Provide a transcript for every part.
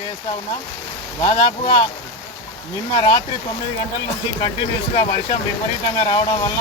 తెలియజేస్తూ ఉన్నాం. దాదాపుగా నిన్న రాత్రి 9 గంటల నుంచి కంటిన్యూస్గా వర్షం విపరీతంగా రావడం వల్ల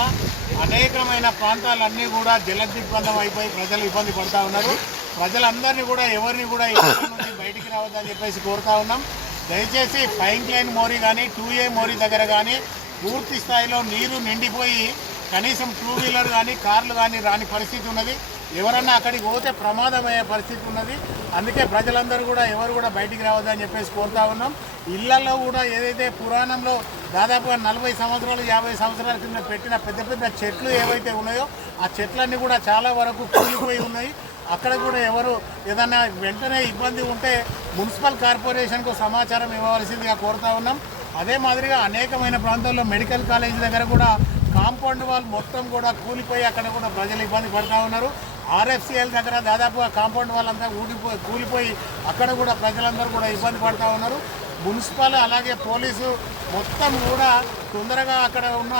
అనేకమైన ప్రాంతాలన్నీ కూడా జలదిగ్బంధం అయిపోయి ప్రజలు ఇబ్బంది పడుతూ ఉన్నారు. ప్రజలందరినీ కూడా ఎవరిని కూడా ఇబ్బంది నుంచి బయటికి రావద్దని చెప్పేసి కోరుతూ ఉన్నాం. దయచేసి పైంక్ లైన్ మోరీ కానీ 2A మోరీ దగ్గర కానీ పూర్తి స్థాయిలో నీరు నిండిపోయి కనీసం 2 వీలర్ కానీ కార్లు కానీ రాని పరిస్థితి ఉన్నది. ఎవరన్నా అక్కడికి పోతే ప్రమాదమయ్యే పరిస్థితి ఉన్నది. అందుకే ప్రజలందరూ కూడా ఎవరు కూడా బయటికి రావద్దని చెప్పేసి కోరుతా ఉన్నాం. ఇళ్లలో కూడా ఏదైతే పురాణంలో దాదాపుగా 40 సంవత్సరాలు 50 సంవత్సరాల కింద పెట్టిన పెద్ద పెద్ద చెట్లు ఏవైతే ఉన్నాయో ఆ చెట్లన్నీ కూడా చాలా వరకు కూలిపోయి ఉన్నాయి. అక్కడ కూడా ఎవరు ఏదన్నా వెంటనే ఇబ్బంది ఉంటే మున్సిపల్ కార్పొరేషన్కు సమాచారం ఇవ్వవలసిందిగా కోరుతా ఉన్నాం. అదే మాదిరిగా అనేకమైన ప్రాంతాల్లో మెడికల్ కాలేజీ దగ్గర కూడా కాంపౌండ్ వాల్ మొత్తం కూడా కూలిపోయి అక్కడ కూడా ప్రజలు ఇబ్బంది పడుతూ ఉన్నారు. RFCL దగ్గర దాదాపుగా కాంపౌండ్ వాల్ అంతా కూలిపోయి అక్కడ కూడా ప్రజలందరూ కూడా ఇబ్బంది పడుతూ ఉన్నారు. మున్సిపల్ అలాగే పోలీసు మొత్తం కూడా తొందరగా అక్కడ ఉన్న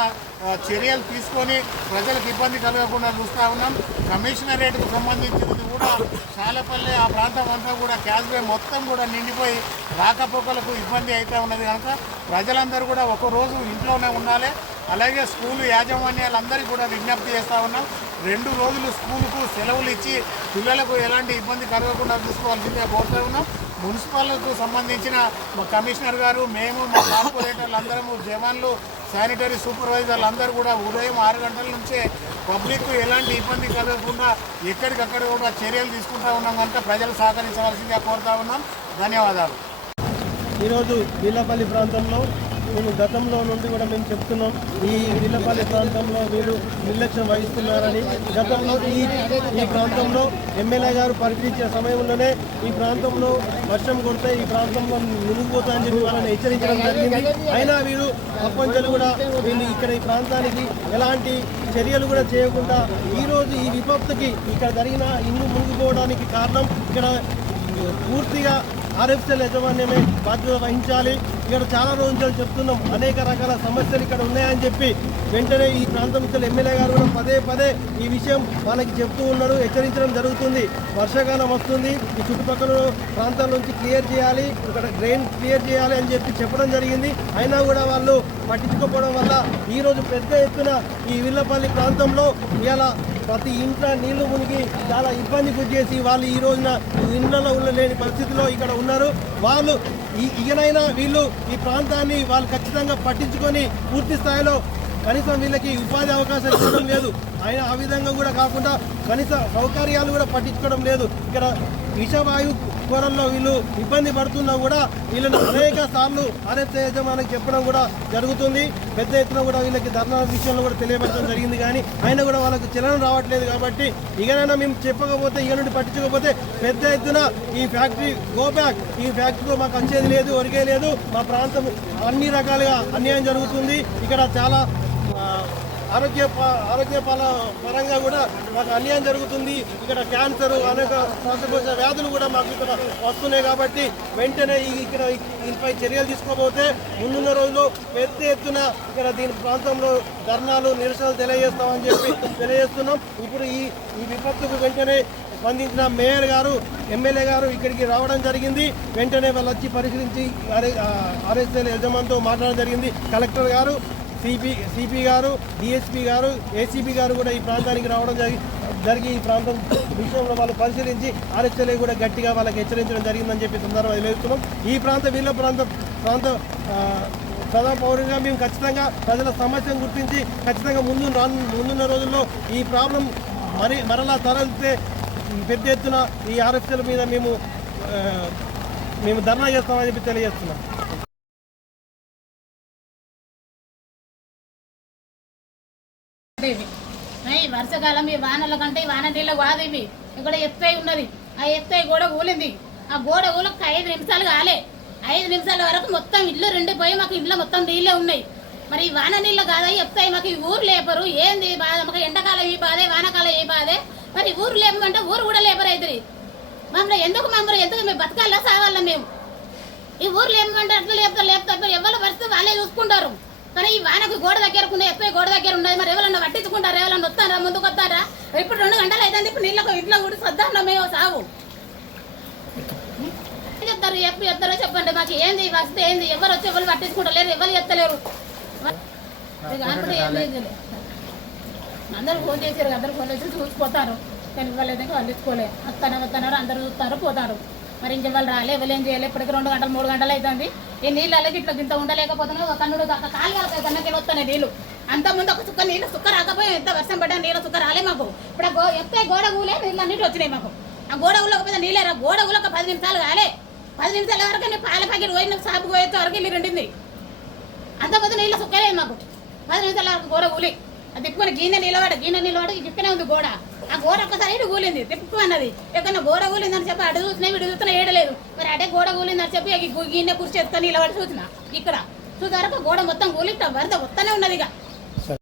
చర్యలు తీసుకొని ప్రజలకు ఇబ్బంది కలగకుండా చూస్తూ ఉన్నాం. కమిషనరేట్కు సంబంధించినది కూడా చాలాపల్లి ఆ ప్రాంతం అంతా కూడా క్యాష్వే మొత్తం కూడా నిండిపోయి రాకపోకలకు ఇబ్బంది అయితే ఉన్నది కనుక ప్రజలందరూ కూడా ఒక రోజు ఇంట్లోనే ఉండాలి. అలాగే స్కూలు యాజమాన్యాలందరికీ కూడా విజ్ఞప్తి చేస్తూ ఉన్నాం. 2 రోజులు స్కూలుకు సెలవులు ఇచ్చి పిల్లలకు ఎలాంటి ఇబ్బంది కలగకుండా చూసుకోవాల్సిందిగా కోరుతూ ఉన్నాం. మున్సిపల్కు సంబంధించిన మా కమిషనర్ గారు, మేము, మా కార్పొరేటర్లు అందరము, జవాన్లు, శానిటరీ సూపర్వైజర్లు అందరూ కూడా ఉదయం 6 గంటల నుంచే పబ్లిక్ ఎలాంటి ఇబ్బంది కలగకుండా ఎక్కడికక్కడ కూడా చర్యలు తీసుకుంటూ ఉన్నాం కనుక ప్రజలు సహకరించవలసిందిగా కోరుతూ ఉన్నాం. ధన్యవాదాలు. ఈరోజు వీళ్ళపల్లి ప్రాంతంలో మేము గతంలో నుండి కూడా మేము చెప్తున్నాం, ఈ వీళ్ళపల్లి ప్రాంతంలో వీరు నిర్లక్ష్యం వహిస్తున్నారని. గతంలో ఈ ప్రాంతంలో ఎమ్మెల్యే గారు పరిశీలించిన సమయంలోనే ఈ ప్రాంతంలో వర్షం కొడితే ఈ ప్రాంతంలో మునిగిపోతాయని చెప్పి వాళ్ళని హెచ్చరించడం జరిగింది. అయినా వీరు ప్రపంచాలు కూడా వీళ్ళు ఇక్కడ ఈ ప్రాంతానికి ఎలాంటి చర్యలు కూడా చేయకుండా ఈరోజు ఈ విపత్తుకి ఇక్కడ జరిగిన ఇల్లు మునిగిపోవడానికి కారణం ఇక్కడ పూర్తిగా RFCL యాజమాన్యమే బాధ్యత వహించాలి. ఇక్కడ చాలా రోజులు చెప్తున్నాం, అనేక రకాల సమస్యలు ఇక్కడ ఉన్నాయని చెప్పి వెంటనే ఈ ప్రాంతం ఇచ్చిన ఎమ్మెల్యే గారు కూడా పదే ఈ విషయం వాళ్ళకి చెప్తూ ఉన్నారు, హెచ్చరించడం జరుగుతుంది. వర్షాకాలం వస్తుంది, ఈ చుట్టుపక్కల ప్రాంతాల నుంచి క్లియర్ చేయాలి, ఇక్కడ డ్రైన్ క్లియర్ చేయాలి అని చెప్పి చెప్పడం జరిగింది. అయినా కూడా వాళ్ళు పట్టించుకోకపోవడం వల్ల ఈరోజు పెద్ద ఎత్తున ఈ వీళ్ళపల్లి ప్రాంతంలో ఇలా ప్రతి ఇంట్లో నీళ్లు మునిగి చాలా ఇబ్బంది గురి చేసి వాళ్ళు ఈ రోజున ఇళ్లలో లేని పరిస్థితిలో ఇక్కడ ఉన్నారు. వాళ్ళు ఇకనైనా వీళ్ళు ఈ ప్రాంతాన్ని వాళ్ళు ఖచ్చితంగా పట్టించుకొని పూర్తి స్థాయిలో కనీసం వీళ్ళకి ఉపాధి అవకాశాలు ఇవ్వడం లేదు. ఆయన ఆ విధంగా కూడా కాకుండా కనీస సౌకర్యాలు కూడా పట్టించుకోవడం లేదు. ఇక్కడ విషవాయు కోరల్లో వీళ్ళు ఇబ్బంది పడుతున్నా కూడా వీళ్ళని అనేక సార్లు RFCL యజమానికి చెప్పడం కూడా జరుగుతుంది. పెద్ద ఎత్తున కూడా వీళ్ళకి ధర్నా విషయంలో కూడా తెలియపరచడం జరిగింది. కానీ అయినా కూడా వాళ్ళకి చలనం రావట్లేదు. కాబట్టి ఇకనైనా మేము చెప్పకపోతే, ఇక నుండి పట్టించుకోకపోతే పెద్ద ఎత్తున ఈ ఫ్యాక్టరీ గో బ్యాక్, ఈ ఫ్యాక్టరీలో మాకు వచ్చేది లేదు, ఒరిగే లేదు, మా ప్రాంతం అన్ని రకాలుగా అన్యాయం జరుగుతుంది. ఇక్కడ చాలా ఆరోగ్య పరంగా కూడా మాకు అన్యాయం జరుగుతుంది. ఇక్కడ క్యాన్సర్, అనేక శ్వాసకోశ వ్యాధులు కూడా మాకు ఇక్కడ వస్తున్నాయి. కాబట్టి వెంటనే ఇక్కడ దీనిపై చర్యలు తీసుకోకపోతే ముందున్న రోజుల్లో పెద్ద ఎత్తున ఇక్కడ దీని ప్రాంతంలో ధర్నాలు, నిరసనలు తెలియజేస్తామని చెప్పి తెలియజేస్తున్నాం. ఇప్పుడు ఈ విపత్తుకు వెంటనే స్పందించిన మేయర్ గారు, ఎమ్మెల్యే గారు ఇక్కడికి రావడం జరిగింది. వెంటనే వాళ్ళు వచ్చి పరిశీలించి RFCL యజమానితో మాట్లాడడం జరిగింది. కలెక్టర్ గారు, సిపి గారు, DSP గారు, ACP గారు కూడా ఈ ప్రాంతానికి రావడం జరిగి ఈ ప్రాంతం విషయంలో వాళ్ళు పరిశీలించి RFCL కూడా గట్టిగా వాళ్ళకి హెచ్చరించడం జరిగిందని చెప్పి సందర్భంగా తెలియజేస్తున్నాం. ఈ వీళ్ళ ప్రాంత ప్రధాన పౌరులుగా మేము ఖచ్చితంగా ప్రజల సమస్యను గుర్తించి ఖచ్చితంగా ముందున్న రోజుల్లో ఈ ప్రాబ్లం మరలా తరలితే పెద్ద ఎత్తున ఈ RFCL మీద మేము ధర్నా చేస్తామని చెప్పి తెలియజేస్తున్నాం. వర్షాకాలం ఈ వానల కంటే వాన నీళ్ళ కాదు ఇవి. ఇక్కడ ఎత్తై ఉన్నది, ఆ ఎత్తై గోడ ఊలింది. ఆ గోడ ఊలకు 5 నిమిషాలు కాలే. 5 నిమిషాల వరకు మొత్తం ఇల్లు రెండిపోయి మాకు ఇంట్లో మొత్తం నీళ్ళే ఉన్నాయి. మరి ఈ వాన నీళ్ళు కాదా ఎత్తాయి, మాకు ఈ ఊరు లేపరు. ఏంది బాధ, మాకు ఎండాకాలం ఈ బాధే, వానాకాలం ఈ బాధే. మరి ఊరు లేపమంటే ఊరు కూడా లేపరు అవుతుంది. మమ్మల్ని ఎందుకు మేము బతకాలా సావాలా? మేము ఈ ఊరు లేపమంటే అట్లా లేపుతారు. ఎవరి పరిస్థితి వాళ్ళే చూసుకుంటారు. కానీ ఈ వానకు గోడ దగ్గరకుండా ఎప్పుడు గోడ దగ్గర ఉన్నది. మరి ఎవరన్నా పట్టించుకుంటారా? ఎవరన్నా వస్తారా? ముందుకు వస్తారా? ఇప్పుడు 2 గంటలు అవుతుంది. ఇప్పుడు నీళ్ళకు ఇంట్లో కూడా సద్దాం మేము సాగు ఎప్పుడు చెప్తారో చెప్పండి. మాకు ఏంది వస్తే ఏంది, ఎవరు వచ్చి ఎవరు పట్టించుకుంటలేరు, ఎవరు చెప్తలేరు. అందరూ ఫోన్ చేశారు, అందరూ ఫోన్ చేసి చూసిపోతారు, కానీ ఇవ్వలేదు, వాళ్ళు ఇచ్చుకోలే. వస్తున్నారు, అందరూ చూస్తారు, పోతారు. మరి ఇంకెవ్వరు రాలే, ఎవరు ఏం చేయలేదు. ఇప్పటికి 2 గంటలు 3 గంటలు అవుతుంది. ఈ నీళ్ళు అలాగే ఇట్లా ఇంత ఉండలేకపోతున్నాయి. ఒక కన్నుడు కాలు కన్నకి వస్తున్నాయి నీళ్ళు. అంతకుముందు ఒక చుక్క నీళ్ళు సుక్క రాకపోయి ఎంత వర్షం పడ్డా నీళ్ళ సుక్క రాలే మాకు. ఇప్పుడు ఎప్పుడే గోడ ఊలే నీళ్ళు అన్నిటి వచ్చినాయి మాకు. ఆ గోడ ఊలకపోతే నీళ్ళే రా. గోడ ఊలక 10 నిమిషాలు కాలే. 10 నిమిషాల వరకు నేను పాల ప్యాకెట్ పోయిన షాపు పోయేంత వరకు వెళ్ళి రెండింది. అంతకుముందు నీళ్ళ సుక్కలేదు మాకు. 10 నిమిషాల వరకు గోడ ఊలి. అది తిప్పుకొని గిన్నె నిలబడి తిప్పునే ఉంది గోడ. ఆ గోడ ఒక్కసారి ఇటు కూలింది, తిప్పు అన్నది. ఎక్కడన్నా గోడ కూలిందని చెప్పి అటు చూసినా ఇటు చూసినా ఏడలేదు. మరి అటే గోడ కూలిందని చెప్పి గిన్నె కుర్చీ ఎత్తుకొని నిలబడి చూసిన. ఇక్కడ చూసే వరకు గోడ మొత్తం కూలి వరద వస్తూనే ఉన్నది. ఇక